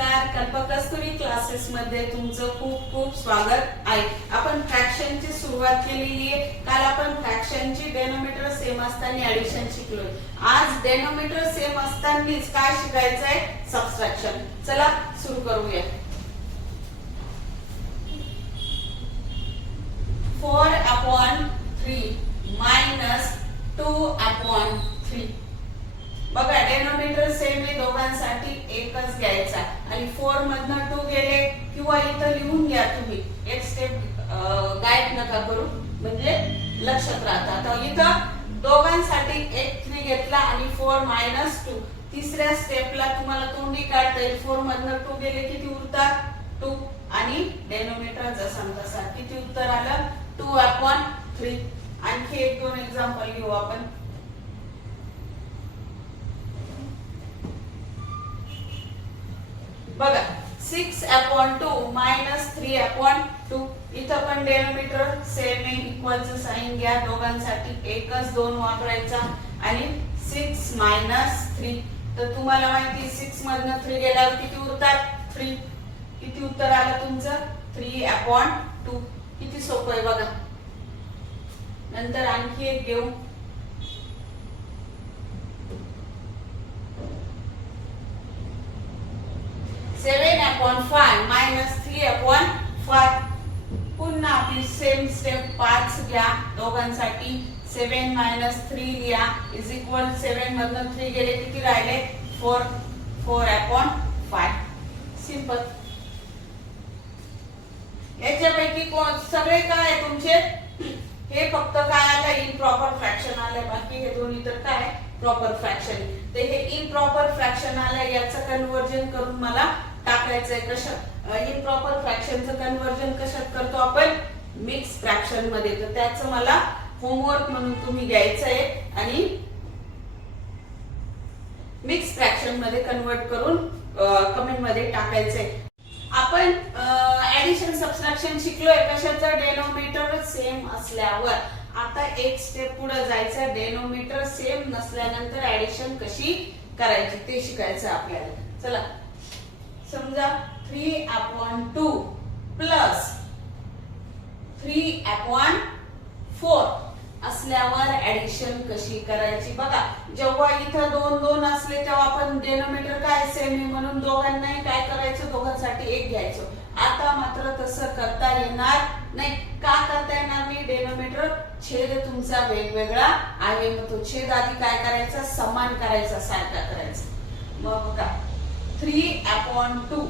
नमस्कार, कल्पकस्तुरी क्लासेस मध्ये तुमचं खूप खूप स्वागत आहे। आपण फ्रॅक्शनची सुरुवात केलेली आहे। काल आपण फ्रॅक्शनची डेनोमिनेटर सेम असताना ऍडिशन शिकलोय। आज डेनोमिनेटर सेम असतानाच काय शिकायचं आहे? सबट्रॅक्शन। चला सुरू करूया। 4/3 minus 2/3 बघा डेनोमिनेटर सेम आहे, दोघांसाठी एकच घ्यायचा आणि 4 मधनं 2 गेले किंवा इथं लिहून घ्या तुम्ही, एक स्टेप गायब नका करू म्हणजे लक्षात राहतं। आता इथं दोघांसाठी एक 3 घेतला आणि 4 - 2, तिसऱ्या स्टेपला तुम्हाला तोंडी काढता येईल। 4 मधनं 2 गेले किती उरतात? 2 आणि डेनोमिनेटर जसा तसा किती उत्तर आलं? 2/3। आणखी एक दोन एक्झाम्पल घेऊ आपण। बघा 6/2 minus 3/2 इथं पण डेनोमिनेटर सेम आहे, इक्वलचं साइन घ्या, दोघांसाठी एकच 2 वापरायचा आणि 6 - 3 तर तुम्हाला माहिती 6 मधनं 3 गेल्यावर किती उरतात? 3। किती उत्तर आलं तुमचं? 3/2। किती सोपं आहे बघा। नंतर आणखी एक घेऊ। 7/5 minus 3/5 पुन्हा आपली सेम स्टेप 5 घ्या, दोघांसाठी 7 - 3 लिहा इज इक्वल 7 मधनं 3 गेले किती राहिले? 4। 4/5 सिंपल। याच्यापैकी सगळे काय तुमचे हे फक्त काय आलं? इम्प्रॉपर फ्रॅक्शन आलं, बाकी हे दोन्ही तर काय प्रॉपर फ्रॅक्शन। तर हे इम्प्रॉपर फ्रॅक्शन आलं, याचं कन्वर्जन करून मला टाकायचंय कशात? इम्प्रॉपर फ्रॅक्शनचं कन्वर्जन कशात करतो आपण? मिक्स फ्रॅक्शन मध्ये। तर त्याचं मला होमवर्क म्हणून तुम्ही घ्यायचंय आणि मिक्स फ्रॅक्शन मध्ये कन्वर्ट करून कमेंट मध्ये टाकायचंय। आपण ऍडिशन सबट्रॅक्शन शिकलोय कशाचं? डेनोमिनेटर सेम असल्यावर। आता एक स्टेप पुढे जायचं, डेनोमिनेटर सेम नसल्यानंतर ऍडिशन कशी करायची ते शिकायचं आपल्याला। चला समजा 3/2 प्लस 3/4 असल्यावर ऍडिशन कशी करायची बघा। जेव्हा इथं 2 2 असले तेव्हा आपण डेनोमिनेटर काय सेम आहे म्हणून दोघांनाही काय करायचं? दोघांसाठी एक घ्यायचं। आता मात्र तसं करता येणार नाही। का करता येणार नाही? डेनोमिनेटर छेद तुमचा वेगवेगळा आहे, मग तो छेद आधी काय करायचा? समान करायचा, सारखा करायचा। मग बघा 3/2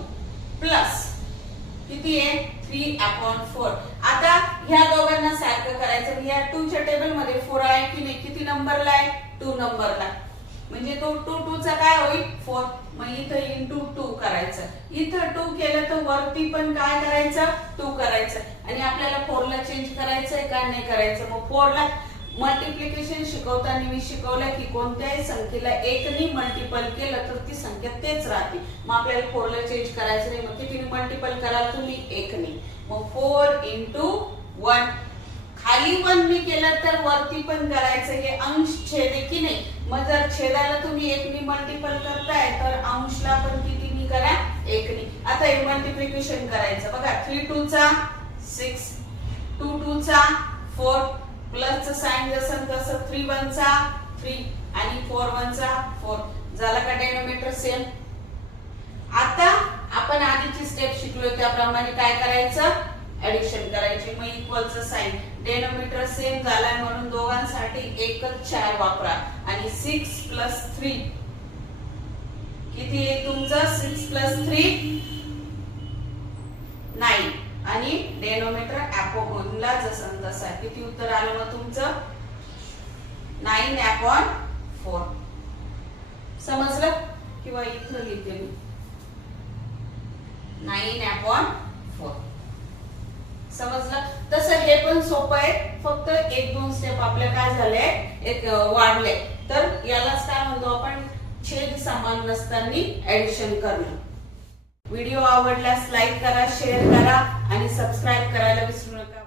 प्लस किती आहे? 3/4। आता ह्या दोघांना सारखं करायचं। ह्या 2 च्या टेबल मध्ये 4 आहे की नाही? किती नंबरला आहे? 2 नंबरला, म्हणजे तो 2 चा काय होईल? 4। मग इथं इंटू 2 करायचं। इथं 2 केलं तर वरती पण काय करायचं? 2 करायचं। आणि आपल्याला 4 ला चेंज करायचंय का नाही करायचं? मग 4 ला मल्टिप्लिकेशन शिकवताना मी शिकवलं की कोणत्याही संख्येला 1 ने मल्टिपल केलं तर ती संख्या तेच राहते। मग आपल्याला 4 ला चेंज करायचं नाही, मग किती मल्टिपल कराल तुम्ही? 1 ने। मग 4 × 1 खाली 1 ने केलं तर वरती पण करायचं। हे अंश छेद आहे की नाही? मग जर छेदाला तुम्ही 1 ने मल्टिपल करताय तर अंशला पण किती ने करा? 1 ने। आता हे मल्टिप्लिकेशन करायचं बघा। 3 2 चा 6, 2 2 चा 4 प्लसचं साइन जसं तसं 3 1 चा 3 आणि 4 1 चा 4 झाला का डेनोमिनेटर सेम? आता आपण आधीची स्टेप शिकलोय त्याप्रमाणे काय करायचं? ऍडिशन करायची। मग इक्वलचं साइन, डेनोमिनेटर सेम झालाय म्हणून दोघांसाठी एकच 4 वापरा आणि 6 + 3 किती आहे तुमचं? 6 + 3 9 आणि डेनोमिनेटर अपोजिटला जसं तसं किती उत्तर आलं मग तुमचं? 9/4। समजलं? किंवा इथं लिहिते मी 9/4। समजलं? तसं हे पण सोपं आहे, फक्त 1-2 स्टेप आपल्या काय झाले एक वाढले। तर यालाच काय म्हणतो आपण? छेद समान नसताना ऍडिशन करणं। व्हिडिओ आवडल्यास लाईक करा, शेअर करा आणि सबस्क्राइब करायला विसरू नका।